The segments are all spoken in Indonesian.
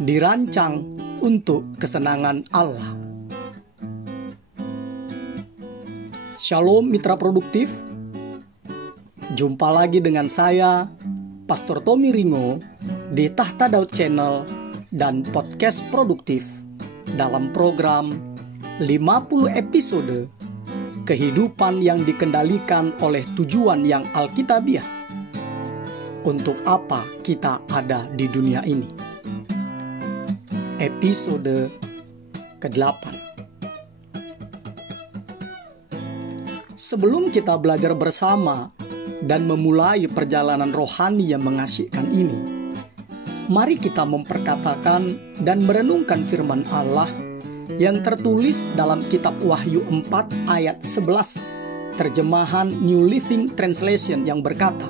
dirancang untuk kesenangan Allah. Shalom mitra produktif. Jumpa lagi dengan saya, Pastor Tommy Ringo, di Tahta Daud Channel dan Podcast Produktif dalam program 50 episode kehidupan yang dikendalikan oleh tujuan yang alkitabiah. Untuk apa kita ada di dunia ini? Episode ke-8. Sebelum kita belajar bersama dan memulai perjalanan rohani yang mengasyikkan ini, mari kita memperkatakan dan merenungkan firman Allah yang tertulis dalam kitab Wahyu 4 ayat 11, terjemahan New Living Translation yang berkata,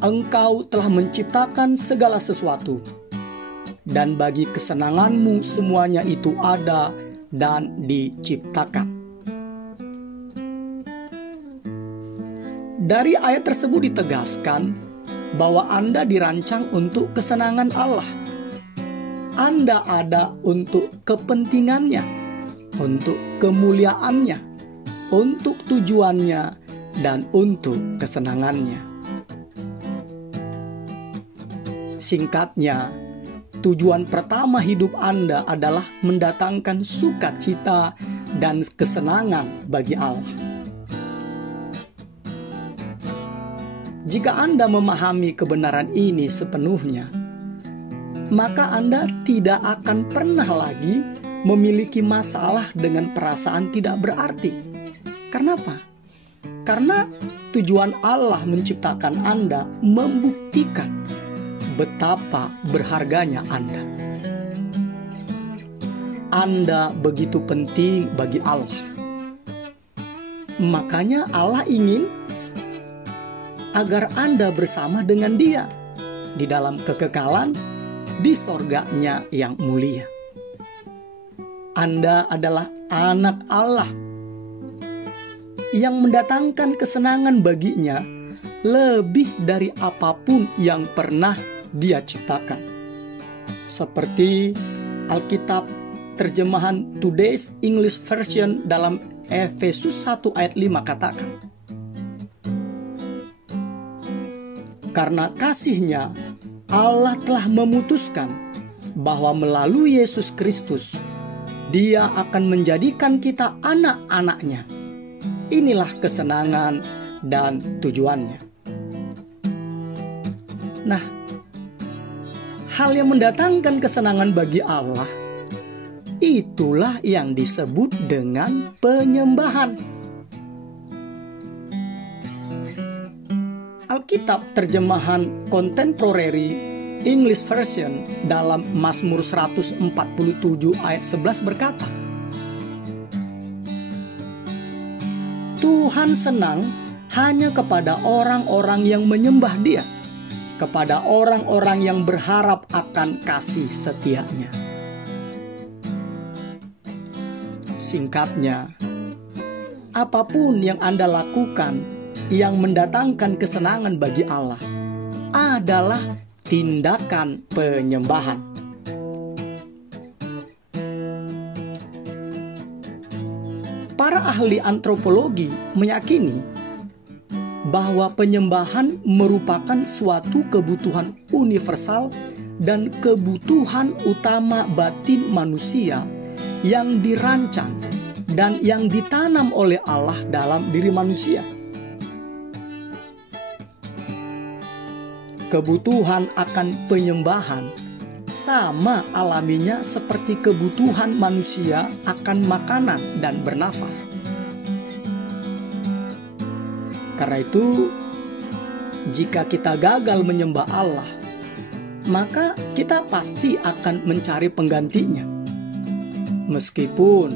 Engkau telah menciptakan segala sesuatu, dan bagi kesenanganmu semuanya itu ada dan diciptakan. Dari ayat tersebut ditegaskan bahwa Anda dirancang untuk kesenangan Allah. Anda ada untuk kepentingannya, untuk kemuliaannya, untuk tujuannya, dan untuk kesenangannya. Singkatnya, tujuan pertama hidup Anda adalah mendatangkan sukacita dan kesenangan bagi Allah. Jika Anda memahami kebenaran ini sepenuhnya, maka Anda tidak akan pernah lagi memiliki masalah dengan perasaan tidak berarti. Karena apa? Karena tujuan Allah menciptakan Anda membuktikan betapa berharganya Anda. Anda begitu penting bagi Allah. Makanya Allah ingin agar Anda bersama dengan Dia di dalam kekekalan di sorganya yang mulia. Anda adalah anak Allah yang mendatangkan kesenangan baginya lebih dari apapun yang pernah Dia ciptakan. Seperti Alkitab terjemahan Today's English Version dalam Efesus 1 ayat 5 katakan, karena kasih-Nya Allah telah memutuskan bahwa melalui Yesus Kristus Dia akan menjadikan kita anak-anak-Nya. Inilah kesenangan dan tujuannya. Nah, hal yang mendatangkan kesenangan bagi Allah, itulah yang disebut dengan penyembahan. Alkitab terjemahan Contemporary English Version dalam Mazmur 147 ayat 11 berkata, Tuhan senang hanya kepada orang-orang yang menyembah Dia, kepada orang-orang yang berharap akan kasih setia-Nya. Singkatnya, apapun yang Anda lakukan yang mendatangkan kesenangan bagi Allah adalah tindakan penyembahan. Para ahli antropologi meyakini bahwa penyembahan merupakan suatu kebutuhan universal dan kebutuhan utama batin manusia yang dirancang dan yang ditanam oleh Allah dalam diri manusia. Kebutuhan akan penyembahan sama alaminya seperti kebutuhan manusia akan makanan dan bernafas. Karena itu, jika kita gagal menyembah Allah, maka kita pasti akan mencari penggantinya. Meskipun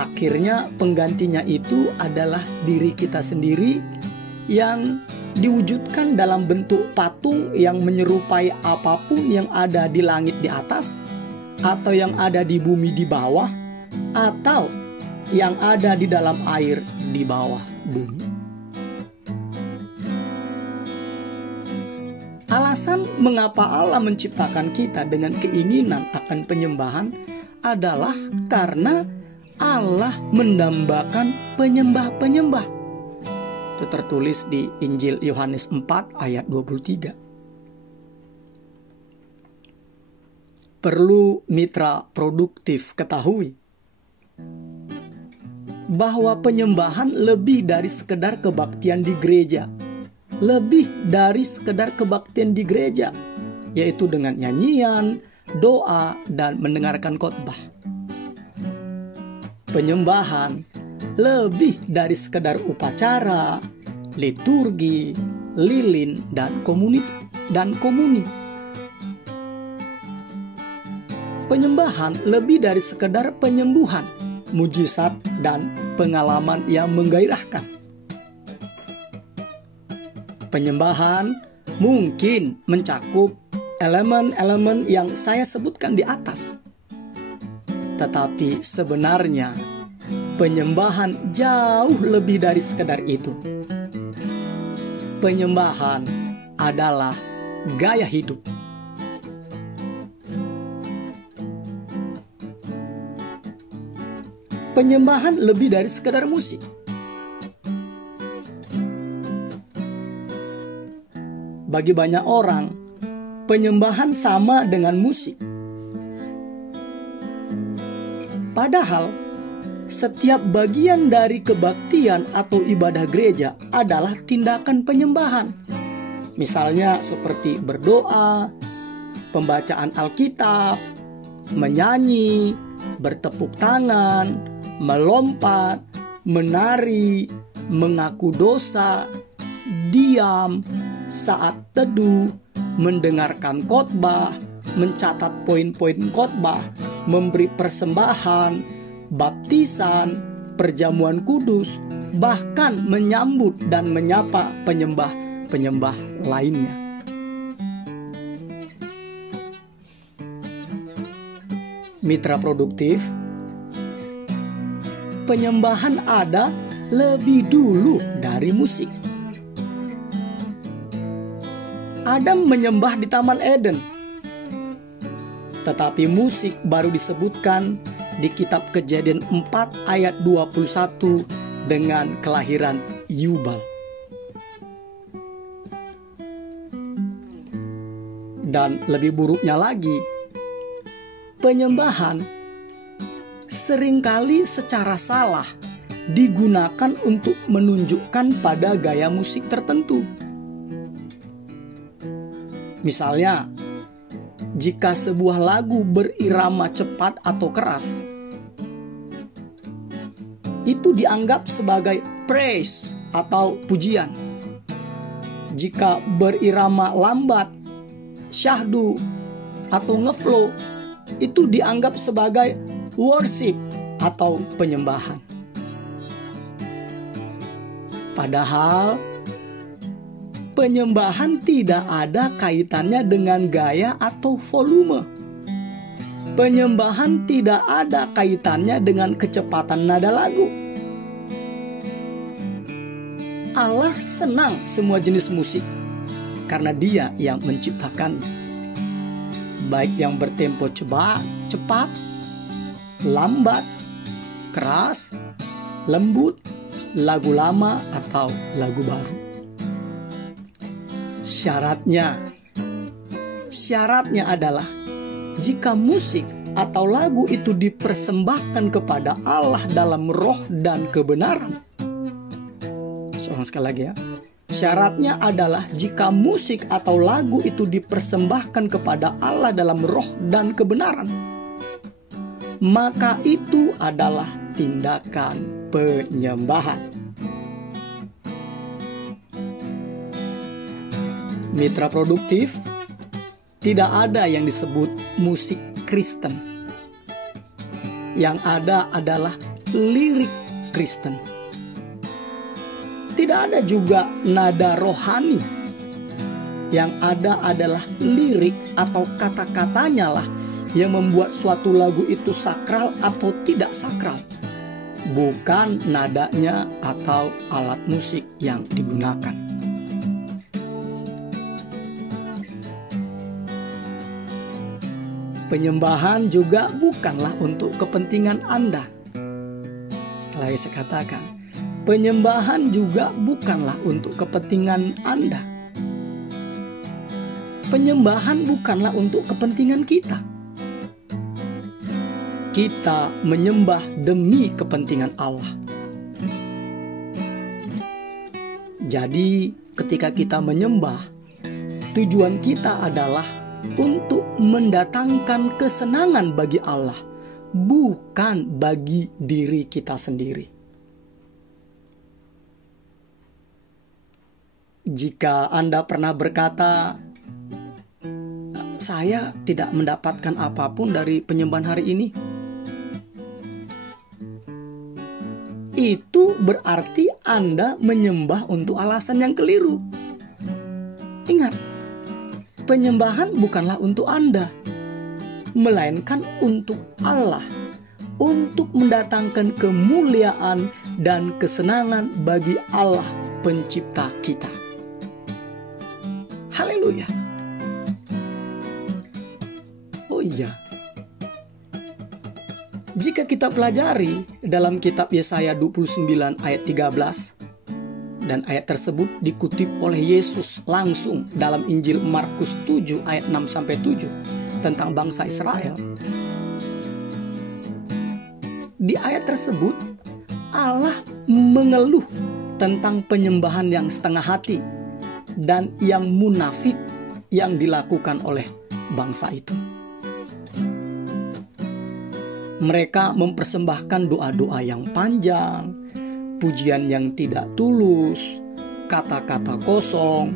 akhirnya penggantinya itu adalah diri kita sendiri yang diwujudkan dalam bentuk patung yang menyerupai apapun yang ada di langit di atas, atau yang ada di bumi di bawah, atau yang ada di dalam air di bawah bumi. Alasan mengapa Allah menciptakan kita dengan keinginan akan penyembahan adalah karena Allah mendambakan penyembah-penyembah. Itu tertulis di Injil Yohanes 4 ayat 23. Perlu mitra produktif ketahui bahwa penyembahan lebih dari sekedar kebaktian di gereja. Lebih dari sekedar kebaktian di gereja, yaitu dengan nyanyian, doa, dan mendengarkan khotbah. Penyembahan lebih dari sekedar upacara, liturgi, lilin, dan komuni. Penyembahan lebih dari sekedar penyembuhan, mujizat, dan pengalaman yang menggairahkan. Penyembahan mungkin mencakup elemen-elemen yang saya sebutkan di atas. Tetapi sebenarnya penyembahan jauh lebih dari sekedar itu. Penyembahan adalah gaya hidup. Penyembahan lebih dari sekedar musik. Bagi banyak orang, penyembahan sama dengan musik. Padahal, setiap bagian dari kebaktian atau ibadah gereja adalah tindakan penyembahan. Misalnya seperti berdoa, pembacaan Alkitab, menyanyi, bertepuk tangan, melompat, menari, mengaku dosa, diam, saat teduh, mendengarkan khotbah, mencatat poin-poin khotbah, memberi persembahan, baptisan, perjamuan kudus, bahkan menyambut dan menyapa penyembah-penyembah lainnya. Mitra produktif, penyembahan ada lebih dulu dari musik. Adam menyembah di Taman Eden. Tetapi musik baru disebutkan di kitab Kejadian 4 ayat 21 dengan kelahiran Yubal. Dan lebih buruknya lagi, penyembahan seringkali secara salah digunakan untuk menunjukkan pada gaya musik tertentu. Misalnya, jika sebuah lagu berirama cepat atau keras, itu dianggap sebagai praise atau pujian. Jika berirama lambat, syahdu atau ngeflow, itu dianggap sebagai worship atau penyembahan. Padahal penyembahan tidak ada kaitannya dengan gaya atau volume. Penyembahan tidak ada kaitannya dengan kecepatan nada lagu. Allah senang semua jenis musik karena Dia yang menciptakannya. Baik yang bertempo cepat, lambat, keras, lembut, lagu lama atau lagu baru. Syaratnya adalah jika musik atau lagu itu dipersembahkan kepada Allah dalam roh dan kebenaran. Sekali lagi ya. Syaratnya adalah jika musik atau lagu itu dipersembahkan kepada Allah dalam roh dan kebenaran, maka itu adalah tindakan penyembahan. Mitra produktif, tidak ada yang disebut musik Kristen. Yang ada adalah lirik Kristen. Tidak ada juga nada rohani. Yang ada adalah lirik atau kata-katanya lah yang membuat suatu lagu itu sakral atau tidak sakral, bukan nadanya atau alat musik yang digunakan. Penyembahan juga bukanlah untuk kepentingan Anda. Sekali lagi saya katakan, penyembahan juga bukanlah untuk kepentingan Anda. Penyembahan bukanlah untuk kepentingan kita. Kita menyembah demi kepentingan Allah. Jadi, ketika kita menyembah, tujuan kita adalah untuk mendatangkan kesenangan bagi Allah, bukan bagi diri kita sendiri. Jika Anda pernah berkata, "Saya tidak mendapatkan apapun dari penyembahan hari ini," itu berarti Anda menyembah untuk alasan yang keliru. Ingat, penyembahan bukanlah untuk Anda, melainkan untuk Allah, untuk mendatangkan kemuliaan dan kesenangan bagi Allah pencipta kita. Haleluya. Oh iya, jika kita pelajari dalam kitab Yesaya 29 ayat 13, dan ayat tersebut dikutip oleh Yesus langsung dalam Injil Markus 7 ayat 6-7 tentang bangsa Israel. Di ayat tersebut Allah mengeluh tentang penyembahan yang setengah hati dan yang munafik yang dilakukan oleh bangsa itu. Mereka mempersembahkan doa-doa yang panjang, pujian yang tidak tulus, kata-kata kosong,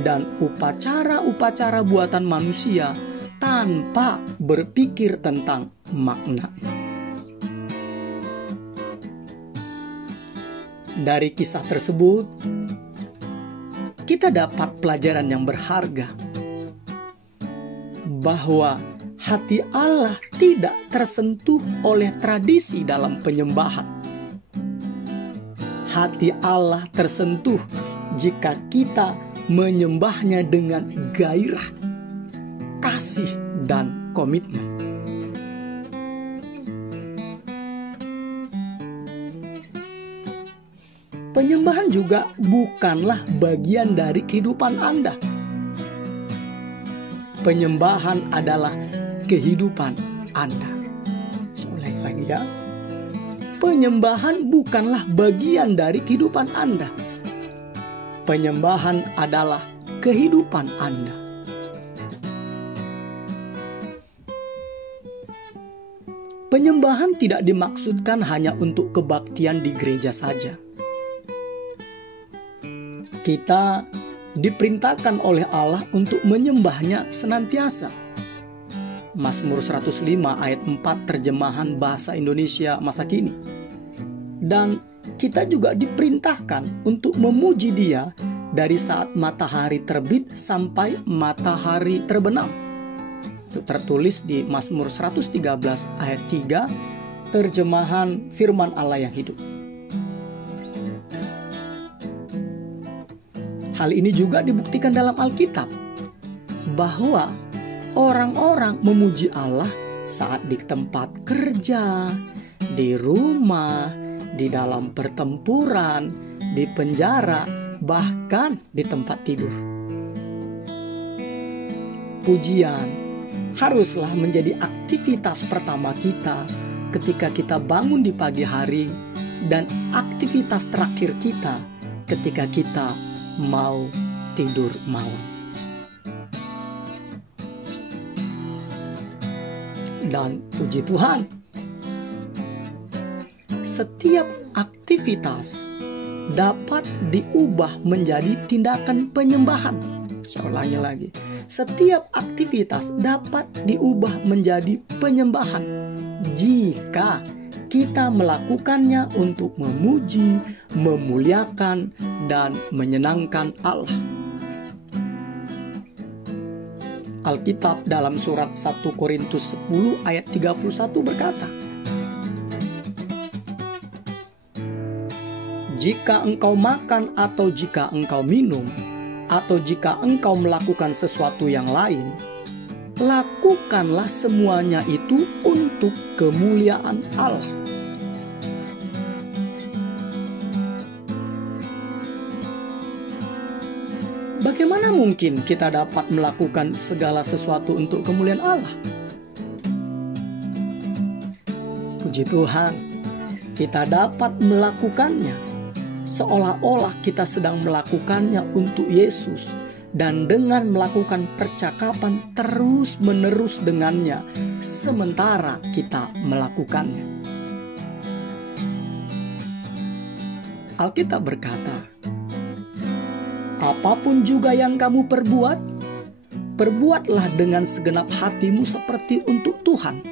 dan upacara-upacara buatan manusia tanpa berpikir tentang makna. Dari kisah tersebut, kita dapat pelajaran yang berharga bahwa hati Allah tidak tersentuh oleh tradisi dalam penyembahan. Hati Allah tersentuh jika kita menyembahnya dengan gairah, kasih, dan komitmen. Penyembahan juga bukanlah bagian dari kehidupan Anda. Penyembahan adalah kehidupan Anda. Ulangi lagi ya. Penyembahan bukanlah bagian dari kehidupan Anda. Penyembahan adalah kehidupan Anda. Penyembahan tidak dimaksudkan hanya untuk kebaktian di gereja saja. Kita diperintahkan oleh Allah untuk menyembahnya senantiasa. Mazmur 105 ayat 4 terjemahan bahasa Indonesia masa kini. Dan kita juga diperintahkan untuk memuji Dia dari saat matahari terbit sampai matahari terbenam. Itu tertulis di Mazmur 113 ayat 3 terjemahan firman Allah yang hidup. Hal ini juga dibuktikan dalam Alkitab bahwa orang-orang memuji Allah saat di tempat kerja, di rumah, di dalam pertempuran, di penjara, bahkan di tempat tidur. Pujian haruslah menjadi aktivitas pertama kita ketika kita bangun di pagi hari dan aktivitas terakhir kita ketika kita mau tidur malam. Dan puji Tuhan, setiap aktivitas dapat diubah menjadi tindakan penyembahan. Saya ulangi lagi. Setiap aktivitas dapat diubah menjadi penyembahan jika kita melakukannya untuk memuji, memuliakan, dan menyenangkan Allah. Alkitab dalam surat 1 Korintus 10 ayat 31 berkata, "Jika engkau makan atau jika engkau minum, atau jika engkau melakukan sesuatu yang lain, lakukanlah semuanya itu untuk kemuliaan Allah. Bagaimana mungkin kita dapat melakukan segala sesuatu untuk kemuliaan Allah? Puji Tuhan, kita dapat melakukannya seolah-olah kita sedang melakukannya untuk Yesus, dan dengan melakukan percakapan terus-menerus dengannya sementara kita melakukannya. Alkitab berkata, apapun juga yang kamu perbuat, perbuatlah dengan segenap hatimu seperti untuk Tuhan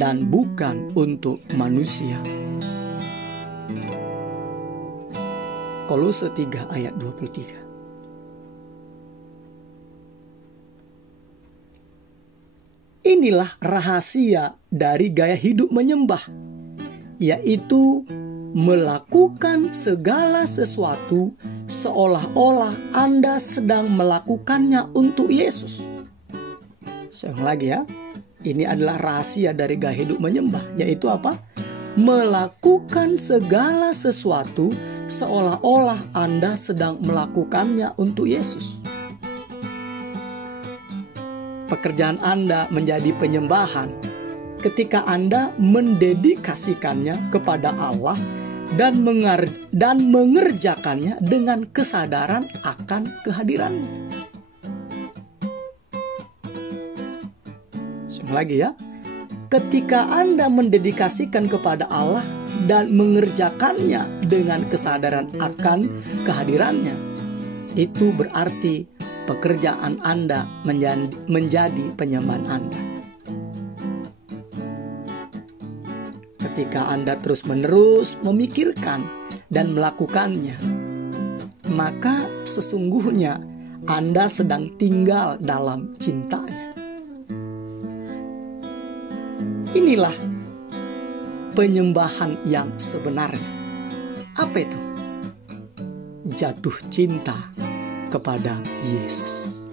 dan bukan untuk manusia. Kolose 3 ayat 23. Inilah rahasia dari gaya hidup menyembah, yaitu melakukan segala sesuatu seolah-olah Anda sedang melakukannya untuk Yesus. Sekali lagi ya, ini adalah rahasia dari gaya hidup menyembah, yaitu apa? Melakukan segala sesuatu seolah-olah Anda sedang melakukannya untuk Yesus. Pekerjaan Anda menjadi penyembahan ketika Anda mendedikasikannya kepada Allah dan mengerjakannya dengan kesadaran akan kehadirannya. Sekali lagi ya, ketika Anda mendedikasikan kepada Allah dan mengerjakannya dengan kesadaran akan kehadirannya, itu berarti pekerjaan Anda menjadi penyembahan Anda. Ketika Anda terus-menerus memikirkan dan melakukannya, maka sesungguhnya Anda sedang tinggal dalam cintanya. Inilah penyembahan yang sebenarnya. Apa itu? Jatuh cinta kepada Yesus.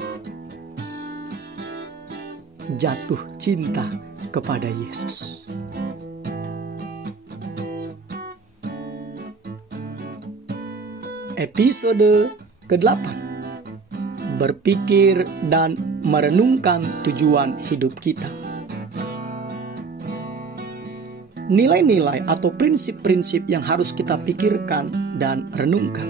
Jatuh cinta kepada Yesus. Episode ke-8. Berpikir dan merenungkan tujuan hidup kita. Nilai-nilai atau prinsip-prinsip yang harus kita pikirkan dan renungkan.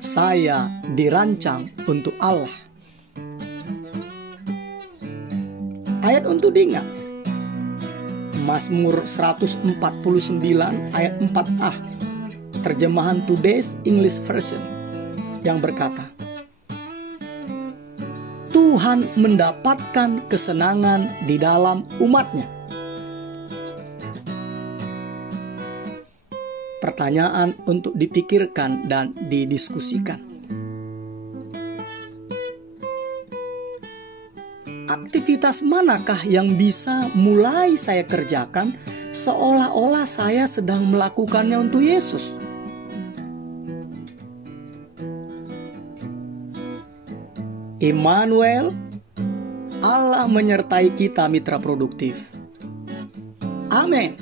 Saya dirancang untuk Allah. Ayat untuk diingat. Mazmur 149 ayat 4a. Terjemahan Today's English Version yang berkata, Tuhan mendapatkan kesenangan di dalam umat-Nya. Pertanyaan untuk dipikirkan dan didiskusikan. Aktivitas manakah yang bisa mulai saya kerjakan seolah-olah saya sedang melakukannya untuk Yesus? Immanuel, Allah menyertai kita mitra produktif. Amin.